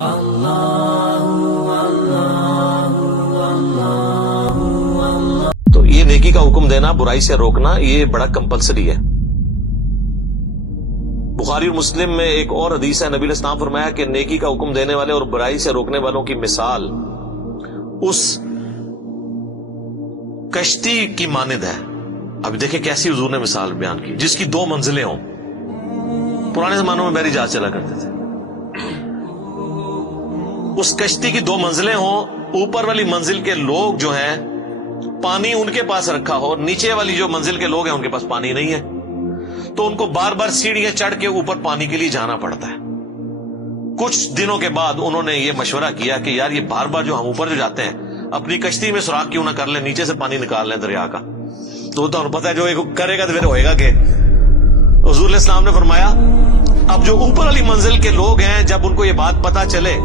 تو یہ نیکی کا حکم دینا، برائی سے روکنا، یہ بڑا کمپلسری ہے۔ بخاری اور مسلم میں ایک اور حدیث ہے، نبی علیہ السلام فرمایا کہ نیکی کا حکم دینے والے اور برائی سے روکنے والوں کی مثال اس کشتی کی مانند ہے۔ اب دیکھیں کیسی حضور نے مثال بیان کی، جس کی 2 منزلیں ہوں۔ پرانے زمانوں میں بحری جہاز چلا کرتے تھے۔ اس کشتی کی 2 منزلیں ہوں، اوپر والی منزل کے لوگ جو ہیں پانی ان کے پاس رکھا ہو، نیچے والی جو منزل کے لوگ ہیں ان کے پاس پانی نہیں ہے، تو ان کو بار بار سیڑھیاں چڑھ کے اوپر پانی کے لیے جانا پڑتا ہے۔ کچھ دنوں کے بعد انہوں نے یہ مشورہ کیا کہ یار یہ بار بار جو ہم اوپر جو جاتے ہیں اپنی کشتی میں سوراخ کیوں نہ کر لیں، نیچے سے پانی نکال لیں دریا کا، تو پتہ ہے جو کرے گا تو پھر ہوئے گا کہ حضور علیہ السلام نے فرمایا اب جو اوپر والی منزل کے لوگ ہیں جب ان کو یہ بات پتا چلے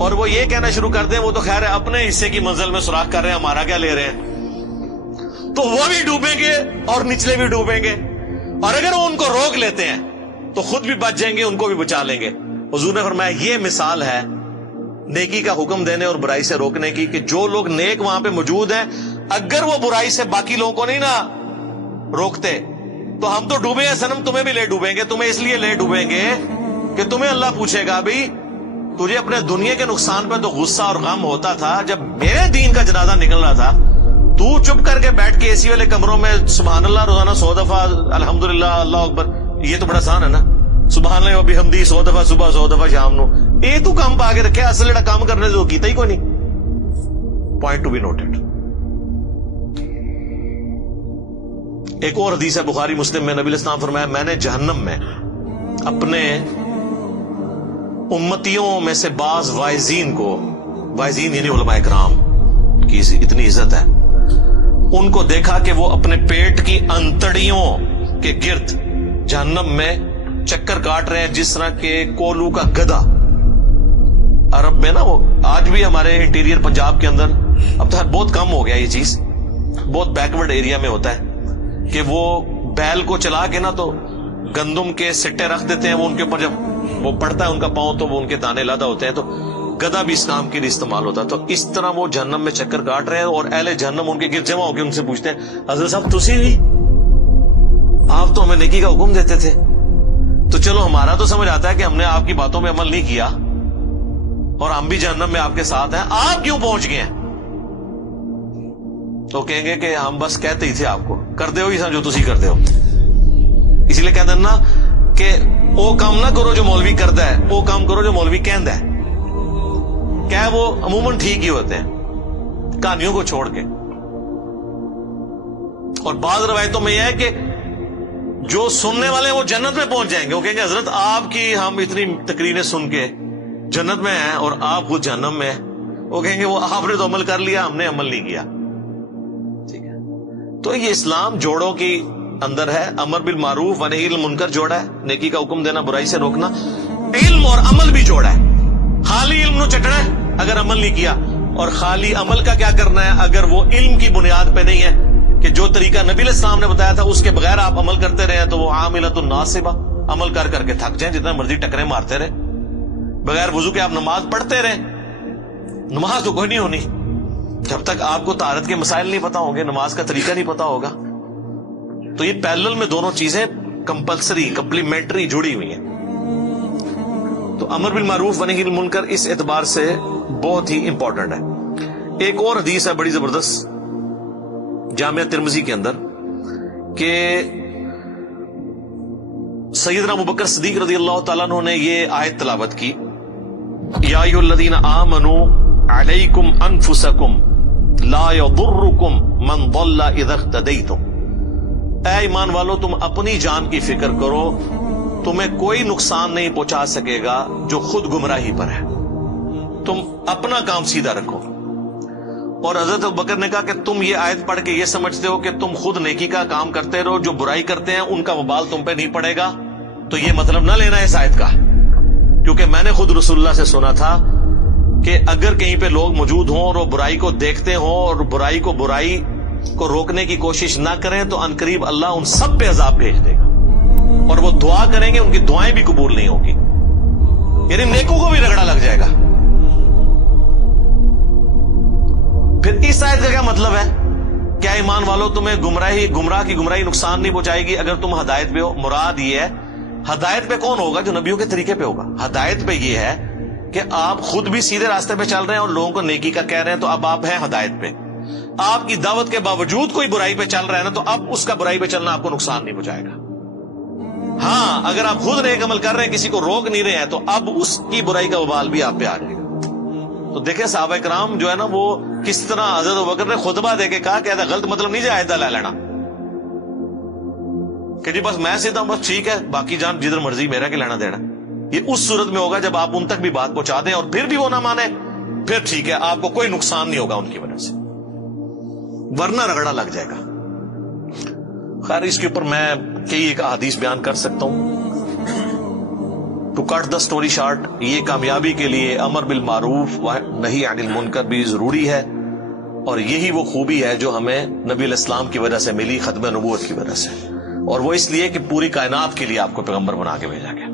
اور وہ یہ کہنا شروع کر دیں وہ تو خیر ہے اپنے حصے کی منزل میں سوراخ کر رہے ہیں، ہمارا کیا لے رہے ہیں، تو وہ بھی ڈوبیں گے اور نچلے بھی ڈوبیں گے، اور اگر وہ ان کو روک لیتے ہیں تو خود بھی بچ جائیں گے، ان کو بھی بچا لیں گے۔ حضور نے فرمایا یہ مثال ہے نیکی کا حکم دینے اور برائی سے روکنے کی، کہ جو لوگ نیک وہاں پہ موجود ہیں اگر وہ برائی سے باقی لوگوں کو نہیں نا روکتے تو ہم تو ڈوبے ہیں صنم، تمہیں بھی لے ڈوبیں گے۔ تمہیں اس لیے لے ڈوبیں گے کہ تمہیں اللہ پوچھے گا بھئی تجھے اپنے دنیا کے نقصان پہ تو غصہ اور غم ہوتا تھا، جب میرے دین کا جنازہ نکل رہا تھا تو چپ کر کے بیٹھ کے اسی والے کمروں میں سبحان اللہ روزانہ 100 دفعہ الحمدللہ اللہ اکبر، یہ تو بڑا آسان ہے نا، سبحان اللہ و بحمدی 100 دفعہ صبح 100 دفعہ شام نو، یہ تو کام پا کے رکھے، اصل جڑا کام کرنے تو کیتا ہی کوئی نہیں۔ Point to be noted. ایک اور حدیث ہے بخاری مسلم میں، نبی علیہ السلام فرمایا میں نے جہنم میں اپنے امتیوں میں سے بعض واعظین کو، واعظین یعنی علماء اکرام کی اتنی عزت ہے، ان کو دیکھا کہ وہ اپنے پیٹ کی انتڑیوں کے گرد جہنم میں چکر کاٹ رہے ہیں جس طرح کے کولو کا گدھا۔ عرب میں نا وہ آج بھی ہمارے انٹیریئر پنجاب کے اندر اب تو بہت کم ہو گیا یہ چیز، بہت بیکورڈ ایریا میں ہوتا ہے کہ وہ بیل کو چلا کے نا تو گندم کے سٹے رکھ دیتے ہیں، وہ ان کے اوپر جب وہ پڑتا ہے ان کا پاؤں تو وہ ان کے دانے لادا ہوتے ہیں، تو گدھا بھی اس کام کے لیے استعمال ہوتا ہے۔ تو اس طرح وہ جہنم میں چکر کاٹ رہے ہیں اور اہل جہنم ان کے گرد جمع ہو کے ان سے پوچھتے ہیں حضرت صاحب تسی بھی، آپ تو ہمیں نیکی کا حکم دیتے تھے، تو چلو ہمارا تو سمجھ آتا ہے کہ ہم نے آپ کی باتوں میں عمل نہیں کیا اور ہم بھی جہنم میں آپ کے ساتھ ہیں، آپ کیوں پہنچ گئے ہیں؟ تو کہیں گے کہ ہم بس کہتے ہی تھے آپ کو، کر دے ہو ہی جو تسی کر دے ہو، اسی لیے کہتے ہیں نا کہ وہ کام نہ کرو جو مولوی کرتا ہے، وہ کام کرو جو مولوی کہندا ہے، کیا وہ عموماً ٹھیک ہی ہوتے ہیں کہانیوں کو چھوڑ کے۔ اور بعض روایتوں میں یہ ہے کہ جو سننے والے ہیں وہ جنت میں پہنچ جائیں گے، وہ کہیں گے حضرت آپ کی ہم اتنی تقریریں سن کے جنت میں ہیں اور آپ خود جہنم میں ہیں، وہ کہیں گے وہ آپ نے تو عمل کر لیا، ہم نے عمل نہیں کیا۔ ٹھیک ہے، تو یہ اسلام جوڑوں کی اندر ہے، امر بالمعروف و نہی عن المنکر جوڑا ہے، نیکی کا حکم دینا برائی سے روکنا، علم اور عمل بھی جوڑا ہے۔ خالی علم نو چٹنا ہے اگر عمل نہیں کیا، اور خالی عمل کا کیا کرنا ہے اگر وہ علم کی بنیاد پہ نہیں ہے کہ جو طریقہ نبی علیہ السلام نے بتایا تھا اس کے بغیر آپ عمل کرتے رہے تو وہ عاملۃ ناصبہ، عمل کر کر کے تھک جائیں، جتنا مرضی ٹکرے مارتے رہے، بغیر وضو کے آپ نماز پڑھتے رہے، نماز تو کوئی نہیں ہونی جب تک آپ کو طہارت کے مسائل نہیں پتا ہوں گے، نماز کا طریقہ نہیں پتا ہوگا۔ تو یہ پیرلل میں دونوں چیزیں کمپلسری کمپلیمنٹری جڑی ہوئی ہیں۔ تو امر بالمعروف و نہی عن المنکر اس اعتبار سے بہت ہی امپورٹنٹ ہے۔ ایک اور حدیث ہے بڑی زبردست جامعہ ترمذی کے اندر کہ سیدنا ابوبکر صدیق رضی اللہ تعالیٰ عنہ نے یہ آیت تلاوت کی، یا ایھا الذین آمنوا علیکم انفسکم لا یضرکم من ضل اذا اہتدیتم، اے ایمان والو تم اپنی جان کی فکر کرو، تمہیں کوئی نقصان نہیں پہنچا سکے گا جو خود گمراہی پر ہے، تم اپنا کام سیدھا رکھو۔ اور حضرت ابوبکر نے کہا کہ تم یہ آیت پڑھ کے یہ سمجھتے ہو کہ تم خود نیکی کا کام کرتے رہو، جو برائی کرتے ہیں ان کا وبال تم پہ نہیں پڑے گا، تو یہ مطلب نہ لینا اس آیت کا، کیونکہ میں نے خود رسول اللہ سے سنا تھا کہ اگر کہیں پہ لوگ موجود ہوں اور وہ برائی کو دیکھتے ہوں اور برائی کو روکنے کی کوشش نہ کریں تو عنقریب اللہ ان سب پہ عذاب بھیج دے گا، اور وہ دعا کریں گے ان کی دعائیں بھی قبول نہیں ہوگی۔ یعنی نیکوں کو بھی رگڑا لگ جائے گا. پھر اس آیت کا کیا مطلب ہے؟ کیا ایمان والو تمہیں گمراہ کی گمراہی نقصان نہیں پہنچائے گی اگر تم ہدایت پہ ہو؟ مراد یہ ہے ہدایت پہ کون ہوگا؟ جو نبیوں کے طریقے پہ ہوگا. ہدایت پہ یہ ہے کہ آپ خود بھی سیدھے راستے پہ چل رہے ہیں اور لوگوں کو نیکی کا کہہ رہے ہیں، تو اب آپ ہیں ہدایت پہ. آپ کی دعوت کے باوجود کوئی برائی پہ چل رہا ہے نا، تو اب اس کا برائی پہ چلنا آپ کو نقصان نہیں پہنچائے گا. ہاں اگر آپ خود نیک عمل کر رہے ہیں، کسی کو روک نہیں رہے ہیں، تو اب اس کی برائی کا وبال بھی آپ پہ آ جائے گا. تو دیکھیں صحابہ کرام جو ہے نا، وہ کس طرح حضرت ابوبکر نے خطبہ دے کے کہا کہ ایسا غلط مطلب نہیں جائے لے لینا کہ جی بس میں سیدھا ہوں، بس ٹھیک ہے، باقی جان جدھر مرضی میرا کہ لینا دینا. یہ اس صورت میں ہوگا جب آپ ان تک بھی بات پہنچا دیں اور پھر بھی وہ نہ مانے، پھر ٹھیک ہے، آپ کو کوئی نقصان نہیں ہوگا ان کی وجہ سے، ورنہ رگڑا لگ جائے گا. خیر اس کے اوپر میں کئی ایک احادیث بیان کر سکتا ہوں. To cut the story short, یہ کامیابی کے لیے امر بالمعروف و نہی عن المنکر بھی ضروری ہے، اور یہی وہ خوبی ہے جو ہمیں نبی علیہ السلام کی وجہ سے ملی، ختم نبوت کی وجہ سے، اور وہ اس لیے کہ پوری کائنات کے لیے آپ کو پیغمبر بنا کے بھیجا گیا.